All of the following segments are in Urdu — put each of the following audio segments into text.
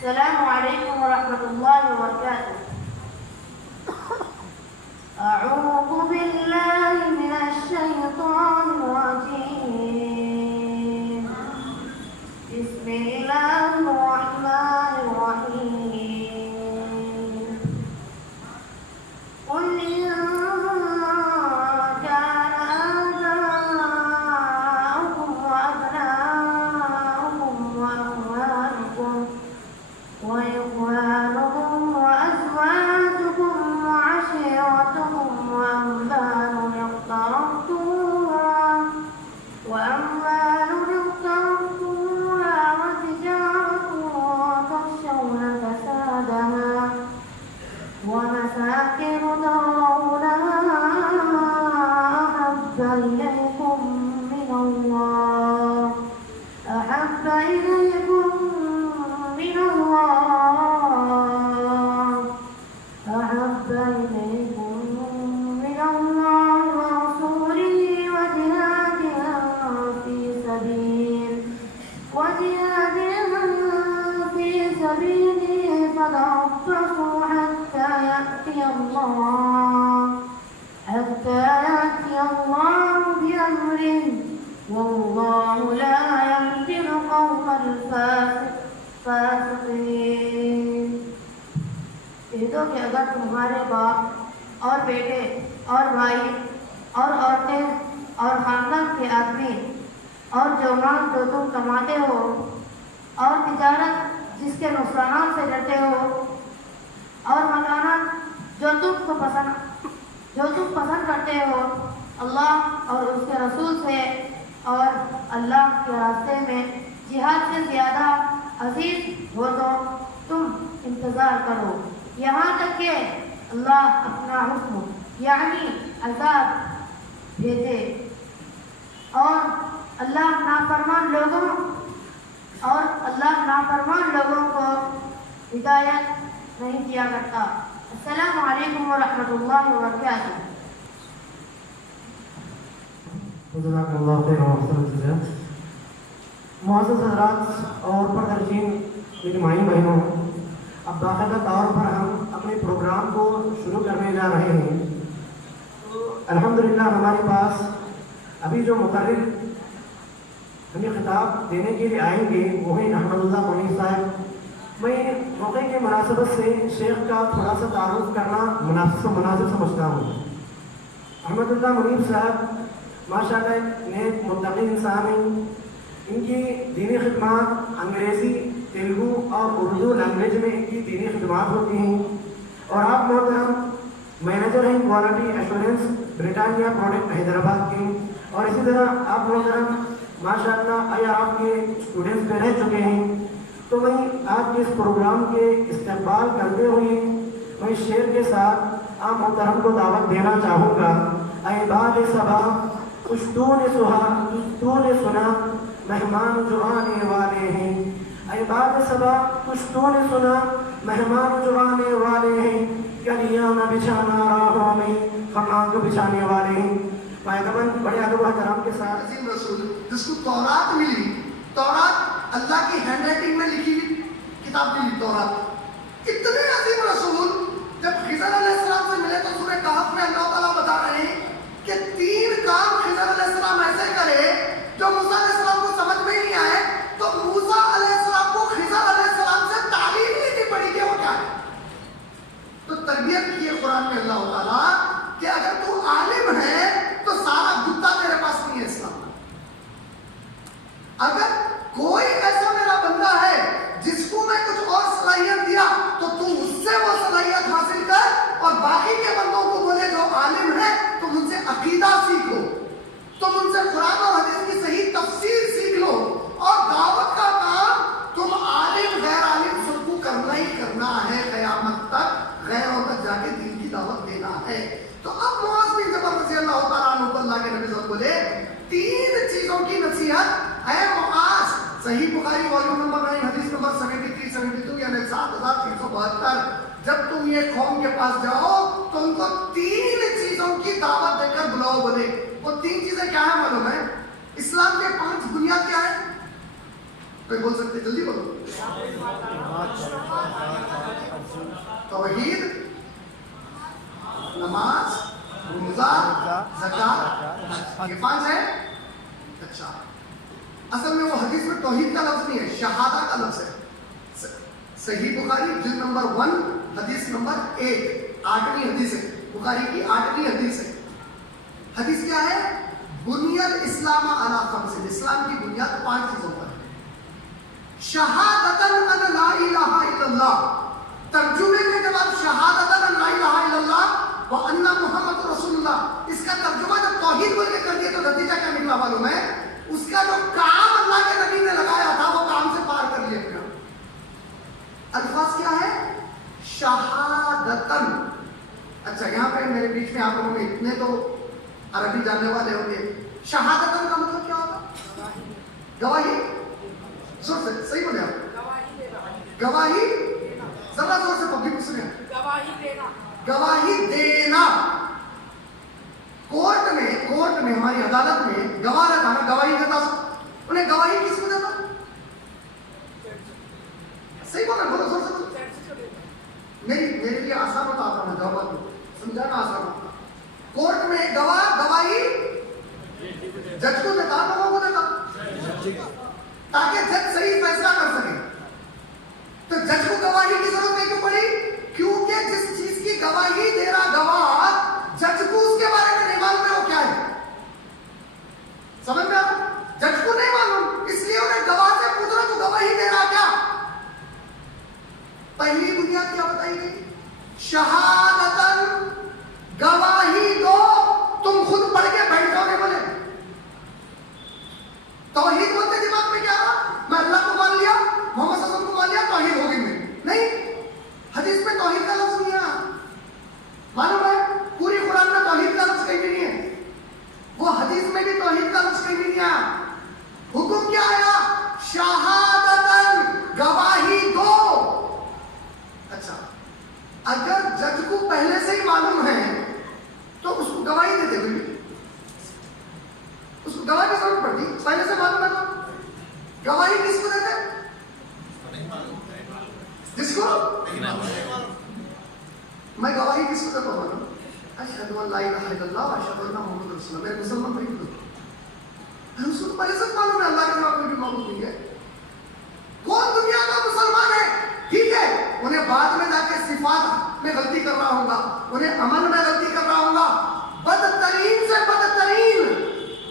السلام علیکم ورحمۃ اللہ وبرکاتہ. اعوذ باللہ من الشیطان الرجیم. بسم اللہ الرحمن الرحیم. قل إن كان آباؤكم وأبناؤكم وأموالكم وإخوانكم وأزواجكم وعشيرتكم وأموال اقترفتموها وتجارة تخشون كسادها ومساكن ترضونها أحب إليكم من الله ورسوله وجهاد في سبيله فتربصوا حتى يأتي الله بأمره والله لا يهدي القوم الفاسقين. کہہ دو کہ اگر تمہارے باپ اور بیٹے اور بھائی اور عورتیں اور خاندان کے آدمی اور جو مال جو تم کماتے ہو اور تجارت جس کے نقصانات سے ڈرتے ہو اور مکانات جو تم پسند کرتے ہو اللہ اور اس کے رسول سے اور اللہ کے راستے میں جہاد سے زیادہ عزیز ہو تو تم انتظار کرو یہاں تک کہ اللہ اپنا حکم یعنی عذاب بھیجے. اور اللہ نافرمان لوگوں کو ہدایت نہیں دیا کرتا. السلام علیکم ورحمۃ اللہ وبرکاتہ. جزاک اللہ خیر و احسن الجزاء. معزز حضرات اور پردرشین میری مائیں بہنوں، اب باقاعدہ طور پر ہم اپنے پروگرام کو شروع کرنے جا رہے ہیں. تو الحمدللہ ہمارے پاس ابھی جو مقرر ہمیں خطاب دینے کے لیے آئیں گے وہ ہیں احمد اللہ منیر صاحب. میں موقع کے مناسبت سے شیخ کا تھوڑا سا تعارف کرنا مناسب سمجھتا ہوں. احمد اللہ منیر صاحب ماشاءاللہ ایک نیک متقی انسان ہیں. ان کی دینی خدمات انگریزی، تیلگو اور اردو لینگویج میں ان کی دینی خدمات ہوتی ہیں. اور آپ محترم مینیجر ہیں quality assurance Britannia product Hyderabad کے. اور اسی طرح آپ محترم ماشاءاللہ آپ کے اسٹوڈنٹس پہ رہ چکے ہیں. تو میں آپ کے اس پروگرام کے استقبال کرتے ہوئے میں شعر کے ساتھ آپ محترم کو دعوت دینا چاہوں گا. اے باد صبا کچھ تو نے سنا مہمان جو آنے والے ہیں. اے باد صبا کچھ تو نے سنا مہمان جو آنے والے ہیں. گلیاں نہ بچھانا راہوں میں خمام کو بچھانے والے ہیں. پائدمن بڑے ادب و احترام کے ساتھ عظیم رسول جس کو تورات ملی، تورات اللہ کی ہینڈ رائٹنگ میں لکھی ہوئی کتاب ملی تورات. اتنے عظیم رسول جب خضر علیہ السلام سے ملے تو سورہ کہف میں اللہ تعالیٰ بتا رہے ہیں کہ 3 کام خضر علیہ السلام ایسے کرے جو موسیٰ علیہ السلام کو سمجھ میں نہیں آئے. تو موسیٰ علیہ السلام کو خضر علیہ السلام سے تعلیم لینی پڑی کہ وہ کیا ہے. تو تربیت کی ہے قرآن میں اللہ تعالیٰ کہ اگر تو عالم ہے تو سارا گتا تیرے پاس نہیں ہے اسلام. اگر کوئی ایسا میرا بندہ ہے جس کو میں کچھ اور صلاحیت دیا تو تم اس سے وہ صلاحیت حاصل کر اور باقی کے بندوں کو بولے جو عالم ہے تم ان سے عقیدہ سیکھو، تم ان سے قرآن اور حدیث کی صحیح تفسیر سیکھ لو. اور دعوت کا کام تم عالم غیر عالم سب کو کرنا ہی کرنا ہے. قیامت تک غیروں تک جا کے دین کی دعوت دینا ہے. تو اب معاذ بن جبل رضی اللہ تعالیٰ عنہ کو اللہ کے نبی صلی اللہ علیہ وسلم بولے 3 چیزوں کی نصیحت. اے معاذ، صحیح بخاری والیوم نمبر 9 حدیث نمبر 73 72 یعنی 7372. جب تم یہ قوم کے پاس جاؤ تو ان کو 3 چیزوں کی دعوت دے کر بلاؤ. بولے وہ 3 چیزیں کیا ہیں معلوم ہے؟ اسلام کے 5 بنیاد کیا ہے؟ کوئی بول سکتے؟ جلدی بولو. توحید، نماز، روزہ، زکات، یہ 5 ہے. اچھا، اصل میں وہ حدیث میں توحید کا لفظ نہیں ہے، شہادہ کا لفظ ہے. صحیح بخاری جلد نمبر 1 حدیث نمبر 1، 8ویں حدیث ہے، بخاری کی 8ویں حدیث ہے. حدیث کیا ہے؟ بنی الاسلام علی 5، اسلام کی بنیاد 5 چیزوں پر ہے. شہادتاً ان لا الہ الا اللہ، ترجمے میں جب آپ شہادتاً ان لا الہ الا اللہ وان محمد رسول اللہ، اس کا ترجمہ جب توحید بول کے کر دیا تو نتیجہ کیا نکلا معلوم ہے؟ اس کا جو کام اللہ کے نبی نے لگایا تھا وہ کام سے پار کر لیا گیا. الفاظ کیا ہے؟ شہادتاً. اچھا، یہاں پہ میرے بیچ میں آپ لوگوں میں اتنے تو عربی جاننے والے ہوں گے. شہادتاً کا مطلب کیا ہوتا؟ گواہی. زور سے صحیح بولے آپ. گواہی، ذرا زور سے پبلک کو سنیں. گواہی دینا. کورٹ میں ہماری عدالت میں گواہ رہتا نا، گواہی دیتا. انہیں گواہی کس کو دیتا؟ صحیح بولا، بولو زور سے بولو. میرے لیے آسان ہوتا آپ کا جواب سمجھانا آسان ہوتا. کورٹ میں گواہی جج کو دیتا، لوگوں کو دیتا تاکہ جج صحیح فیصلہ کر سکے. تو جج کو گواہی کی ضرورت نہیں کیوں پڑی؟ کیونکہ جس چیز کی گواہی دے رہا گواہ، جج کو اس کے بارے میں نہیں معلوم ہے وہ کیا ہے. سمجھ میں آتا؟ جج کو نہیں معلوم، اس لیے انہیں گواہ سے پوچھ رہا تو گواہی دے رہا کیا. پہلی بنیاد کیا بتائی گئی؟ شہادتاً، گواہی دو. تم خود پڑھ کے بیٹھ جاؤ. نہیں بولے توحید بولتے دماغ میں کیا رہا؟ میں اللہ کو مان لیا، محمد صلی اللہ علیہ وسلم کو مان لیا، توحید ہوگی. میں نہیں، حدیث میں توحید کا لفظ نہیں ہے. معلوم ہے پوری قرآن میں توحید کا لفظ کہیں بھی نہیں ہے. وہ حدیث میں بھی توحید کا لفظ کہیں بھی نہیں آیا. حکم کیا آیا؟ شہادتاً، گواہی دو. اچھا، اگر جج کو پہلے سے ہی معلوم ہے تو اس کو گواہی دیتے ہوئے اس کو گواہی کی ضرورت پڑتی؟ پہلے سے معلوم ہے تو گواہی کس کو دیتے؟ جس کو میں گواہی کس کو دیتا ہوں؟ اشہد ان لا الہ الا اللہ واشہد ان محمد رسول اللہ. میں مسلمان نہیں ہوں. اس کو پہلے سے معلوم ہے اللہ کے سوا کوئی بھی معبود نہیں ہے. کون دنیا کا مسلمان ہے؟ ٹھیک ہے، انہیں بعد میں جا کے صفات میں غلطی کر رہا ہوگا، انہیں عمل میں غلطی کر رہا ہوگا. بدترین سے بدترین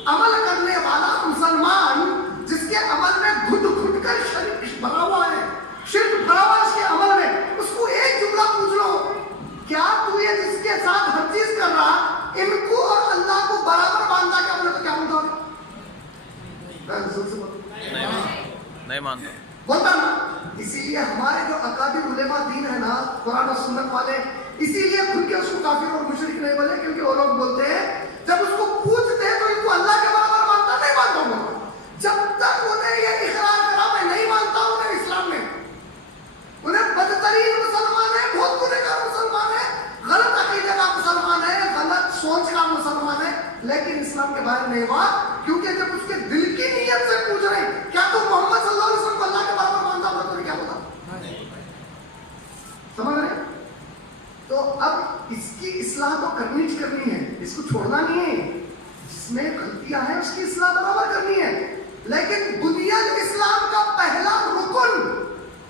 عمل کرنے والا مسلمان جس کے عمل میں گھٹ گھٹ کر شرک بھرا ہوا ہے، شرک بھرا ہوا اس کے عمل میں، اس کو ایک جملہ پوچھ لو، کیا تو یہ جس کے ساتھ ہر چیز کر رہا ان کو اور اللہ کو برابر مانتا؟ کیا بولے تو کیا بولتا ہوگا؟ نہیں مانتا. بولتا نا. اسی لیے ہمارے جو اکابر علماء دین ہے نا، قرآن و سنت والے، اسی لیے خود کے اس کو کافر اور مشرک نہیں بولے، کیونکہ وہ لوگ بولتے ہیں جب اس کو پوچھتے ہیں تو ان کو اللہ کے برابر مانتا نہیں مانتا ہوں. جب تک انہیں یہ اقرار کرا میں نہیں مانتا ہوں میں اسلام میں، انہیں بدترین مسلمان ہے، بہت گنہگار مسلمان ہے، غلط عقیدے کا مسلمان ہے، غلط سوچ کا مسلمان ہے، لیکن اسلام کے باہر نہیں ہوا. کیونکہ جب اس کے دل کی نیت سے پوچھ رہے ہیں کیا تم محمد صلی اللہ علیہ وسلم کو اللہ کے برابر مانتا ہو، تو کیا ہوتا؟ سمجھ رہے؟ تو اب اس کی اصلاح تو کرنی ہے، اس کو چھوڑنا نہیں ہے. جس میں غلطیاں ہیں اس کی اصلاح برابر کرنی ہے. لیکن بنیاد اسلام کا پہلا رکن،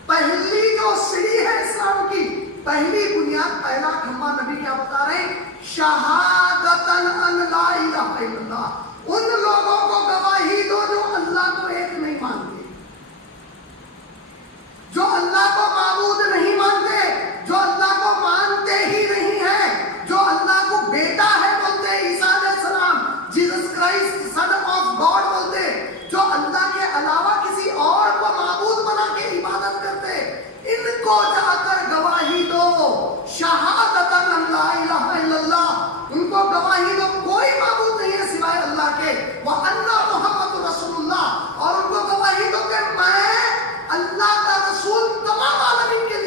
پہلی جو سیڑھی ہے اسلام کی، پہلی بنیاد، پہلا کھمبا نبی کیا بتا رہے ہیں؟ شہادتاً ان لا الہ الا اللہ. ان لوگوں کو گواہی دو جو اللہ کو ایک نہیں مانتے، جو اللہ کو معبود نہیں مانتے، جو اللہ کو مانتے ہی نہیں ہیں، جو اللہ کو بیٹا ہے بولتے، عیسیٰ علیہ السلام، Jesus Christ son of God بولتے، جو اللہ کے علاوہ کسی اور کو معبود بنا کے عبادت کرتے، ان کو جا کر گواہی دو شہادتاً ان لا الہ الا اللہ. ان کو گواہی دو کوئی معبود نہیں ہے سوائے اللہ کے، وَأَنَّ مُحَمَّدٌ رَسُولُ اللَّهِ، اور ان کو گواہی دو کہ میں اللہ کا رسول تمام عالمین کے لیے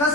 10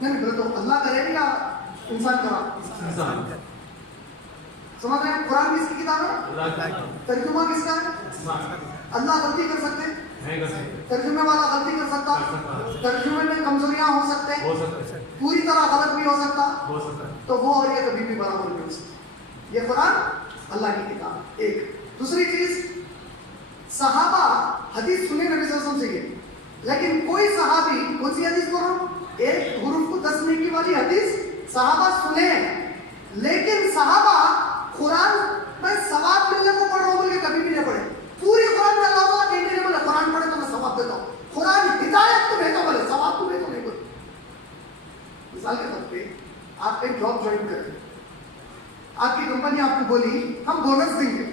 نہیں بولے تو اللہ کرے یا انسان کرا؟ سمجھ رہے ہیں؟ قرآن کس کی کتاب ہے؟ ترجمہ کس کا ہے؟ اللہ غلطی کر سکتے ہیں؟ ترجمے والا غلطی کر سکتا؟ ترجمے میں کمزوریاں ہو سکتے، پوری طرح غلط بھی ہو سکتا، تو وہ اور یہ کبھی بھی برابر نہیں ہو سکتا۔ یہ قرآن اللہ کی کتاب ہے۔ ایک دوسری چیز، صحابہ حدیث سنے نبی صلی اللہ علیہ وسلم سے یہ، لیکن کوئی صحابی، کون سی حدیث بول رہا ہوں؟ ایک حروف کو 10 نیکی والی حدیث صحابہ سنے، لیکن صحابہ قرآن میں ثواب ملنے کو پڑھ رہا ہوں بول کے کبھی بھی نہیں پڑھے۔ پوری قرآن میں اللہ تعالیٰ کہتے ہیں بولے قرآن پڑھے تو میں ثواب دیتا ہوں، قرآن ہدایت تمہیں تو بولے ثواب تمہیں تو نہیں بولے۔ مثال کے طور پہ آپ ایک جاب جوائن کریں، آپ کی کمپنی آپ کو بولی ہم بونس دیں گے،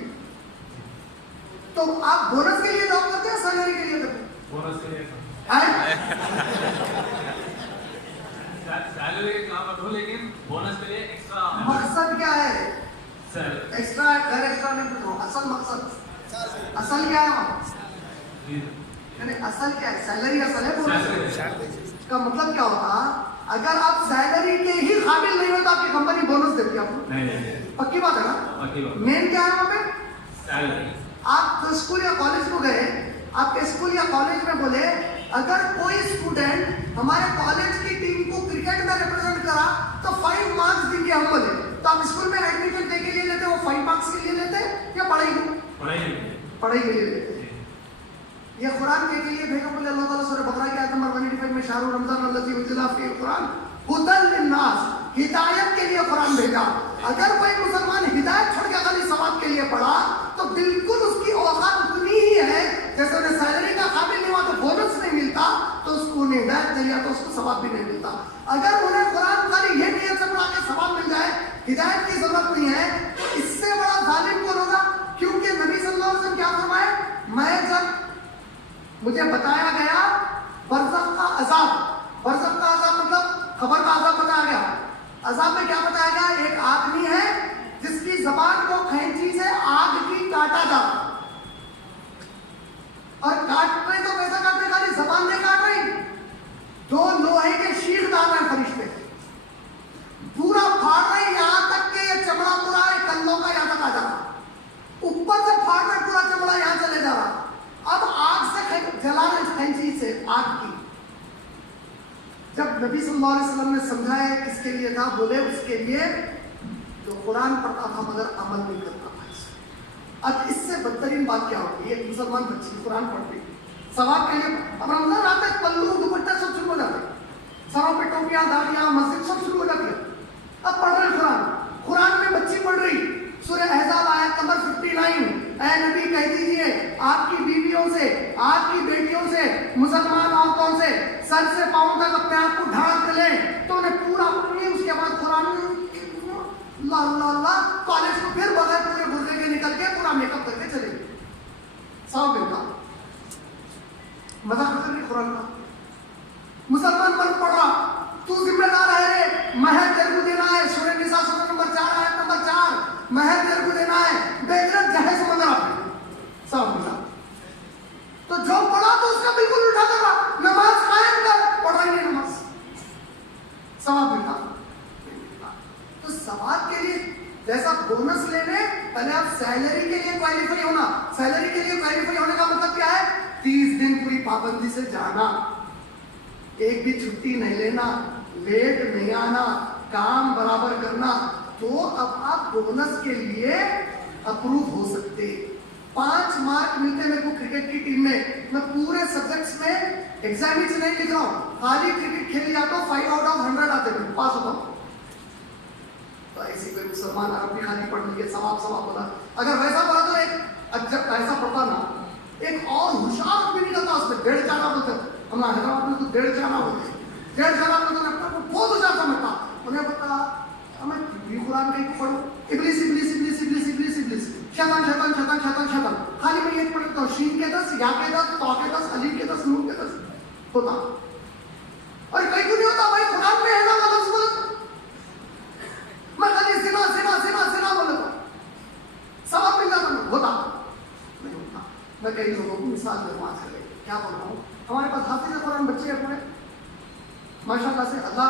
تو آپ بونس کے لیے جاب کرتے ہیں سیلری کے لیے کرتے ہیں؟ بونس کے لیے سیلری کا کام کرو، لیکن بونس کے لیے ایکسٹرا مقصد کیا ہے؟ ایکسٹرا گھر ایکسٹرا نہیں پوچھ رہا ہوں، اصل مقصد اصل کیا ہے؟ یعنی اصل کیا ہے؟ سیلری اصل ہے؟ بونس کا مطلب کیا ہوتا؟ اگر آپ سیلری کے ہی قابل نہیں ہو تو آپ کی کمپنی بونس دیتی ہے آپ کو؟ پکی بات ہے نا؟ مین کیا ہے وہاں پہ؟ سیلری۔ آپ اسکول یا کالج کو گئے، آپ کے اسکول یا کالج میں بولے اگر کوئی اسٹوڈنٹ ہمارے کالج کی ٹیم کو کرکٹ میں ریپرزینٹ کرا تو 5 مارکس دیں گے ہم بولے، تو آپ اسکول میں ایڈمیشن دے کے لیے لیتے، وہ 5 مارکس کے لیے لیتے یا پڑھائی کے لیے لیتے؟ یہ قرآن کے لیے بھیجا بولے اللہ تعالیٰ سورہ بقرہ کی آیت نمبر 185 میں شہر رمضان الذی انزل فیہ القرآن ھدی للناس، ہدایت کے لیے قرآن بھیجا۔ اگر کوئی مسلمان ہدایت چھوڑ کے خالی ثواب کے لیے پڑھا تو بالکل اس کی اوقات اتنی ہی ہے جیسے انہیں سیلری کا قابل نہیں ہوا تو بونس نہیں ملتا، تو اس کو انہیں ہدایت دیا تو اس کو ثواب بھی نہیں ملتا۔ اگر انہیں قرآن خالی یہ نیت سے پڑھا کے ثواب مل جائے، ہدایت کی ضرورت نہیں ہے، تو اس سے بڑا ظالم کون ہوگا؟ کیونکہ نبی صلی اللہ علیہ وسلم کیا فرمائے؟ میں جب مجھے بتایا گیا برزخ کا عذاب، برزخ کا عذاب مطلب قبر کا عذاب بتایا گیا، عذاب میں کیا بتایا گیا؟ ایک آدمی ہے جس کی زبان کو کھینچی سے آگ کی کاٹا جاتا، اور کاٹ رہے تو کیسا کاٹ رہے؟ خالی زبان نہیں کاٹ رہی، 2 لوہے کے شیخ ڈال رہے ہیں فرشتے، پورا پھاڑ رہے یہاں تک کہ یہ چمڑا پورا کندھوں کا یہاں تک آ جا رہا، اوپر سے پھاڑ رہے پورا چمڑا یہاں چلے جا رہا، اب آگ سے جلا رہے کھینچی سے آگ کی۔ جب نبی صلی اللہ علیہ وسلم نے سمجھایا کس کے لیے تھا، بولے اس کے لیے جو قرآن پڑھتا تھا مگر عمل نہیں کرتا تھا۔ اب اس سے بدترین بات کیا ہوگی؟ ایک مسلمان بچی قرآن پڑھتی ثواب کے لیے، اب رمضان آتا ہے پلو دوپٹہ سب شروع ہو جاتے ہیں، سروں پہ ٹوپیاں داڑیاں مسجد سب شروع ہو جاتی ہے، اب پڑھ رہے قرآن میں بچی پڑھ رہی سورہ احزاب آیت نمبر 59، اے نبی کہہ دیجئے آپ کی بیویوں سے، آپ کی بیٹیوں سے، مسلمان عورتوں سے سر سے پاؤں تک اپنے آپ کو ڈھانک لیں، تو انہیں پورا پڑھی، اس کے بعد قرآن اللہ اللہ اللہ، کالج کو پھر بغیر پورے گردے کے نکل کے پورا میک اپ کر کے چلے گئے، 100 ملتا مزہ کر کے قرآن کا۔ مسلمان مرد پڑھ رہا، تو ذمہ دار ہے رے، مہر تیرے کو دینا ہے، سورہ نساء سورہ نمبر 4 آیت نمبر 4، مہر تیرے کو دینا ہے، بےغیرت جہیز مانگ رہا ہے، 100 ملتا۔ تو جو پڑھا تو اس کا بالکل اٹھا کر رہا، نماز قائم کر، پڑھ رہی نہیں نماز، ثواب ملتا۔ تو ثواب کے لیے جیسا بونس لینے، پہلے آپ سیلری کے لیے کوالیفائی ہونا، سیلری کے لیے کوالیفائی ہونے کا مطلب کیا ہے؟ 30 دن پوری پابندی سے جانا، ایک بھی چھٹی نہیں لینا، لیٹ نہیں آنا، کام برابر کرنا، تو اب آپ بونس کے لیے اپروو ہو سکتے۔ 5 مارک ملتے میرے کو کرکٹ کی ٹیم میں پورے سبجیکٹس میں ایگزام سے نہیں لکھ رہا ہوں، خالی کرکٹ کھیل لیا تو 5 آؤٹ آف 100 آتے ہیں، پاس ہوتا ہوں۔ تو ایسی کوئی مسلمان عرب بھی خالی پڑھ لیے ثواب بولا، اگر ویسا بولا تو ایک جب ایسا پڑھتا نا، ایک اور ہوشیار بھی نکلتا اس میں 1.5 چانا بولتے، ہمارا حیدرآباد میں تو 1.5 چانا بولتے، 1.5 چانا بولتے اپنے کو بہت ہوشیار سمجھتا، انہیں پتا ہمیں بھی قرآن کہیں کو پڑھو، ابلیس ابلیس ابلیس ابلیس ابلیس ابلیس، شیطان شیطان شیطان شیطان شیطان، خالی میں یہ پڑھتا ہوں، شین کے 10، یا کے 10، تو کے 10، علی کے 10، نون کے 10 ہوتا، اور کہیں کو نہیں ہوتا بھائی قرآن میں ہے نا لفظ بولتا، میں خالی زنا زنا زنا زنا بولتا ہوں، ثواب مل جاتا ہوتا نہیں ہوتا۔ میں کئی لوگوں کو مثال دے رہا ہوں، آج کل کیا بول رہا ہوں، ہمارے پاس حافظ قرآن بچے ہیں پورے ماشاء اللہ سے، اللہ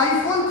iPhone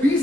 20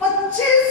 25